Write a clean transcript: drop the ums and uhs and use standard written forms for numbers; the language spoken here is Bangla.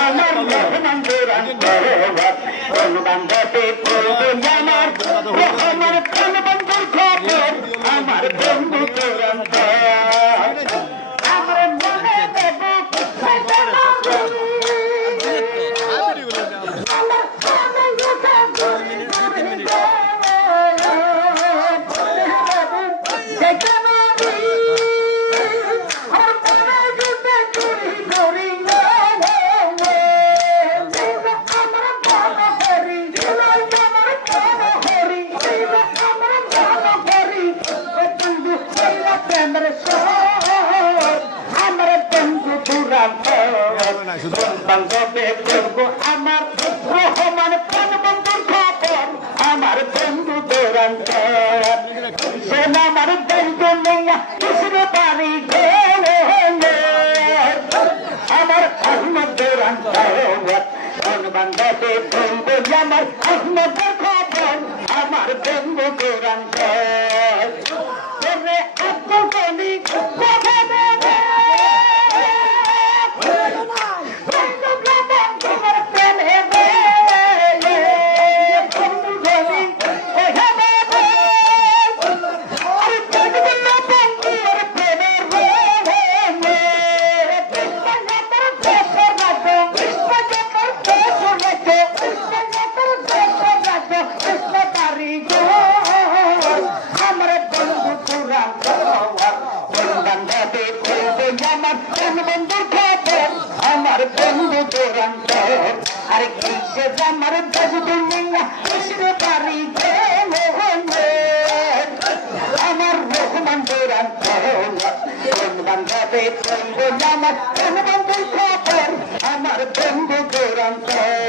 আমার রহমান দুরান্তর কোন বান্ধবে আমার আমার কোন বন্ধুর খবর আমার বন্ধু দুরান্তর আমার মনে দেব বান্ধবে করবো আমার রহমান কোন বন্ধুর খবর আমার বন্ধু দুরান্তর সেন আমার বন্ধু নেয়া কৃষ্ণ বাড়ি গেলে আমার আহমদ দুরান্তর কোন বান্ধবে বন্ধু আমার আহমদের খবর আমার বন্ধু দুরান্তর আব্দুল গনি আমার বন্ধু দুরান্তর আর কিসে আমার বন্ধু নিয়া কৃষ্ণ বাড়ি গেলে আমার রহমান দুরান্তর কোন বান্ধবে বন্ধু আমার কোন বন্ধুর খবর আমার বন্ধু দুরান্তর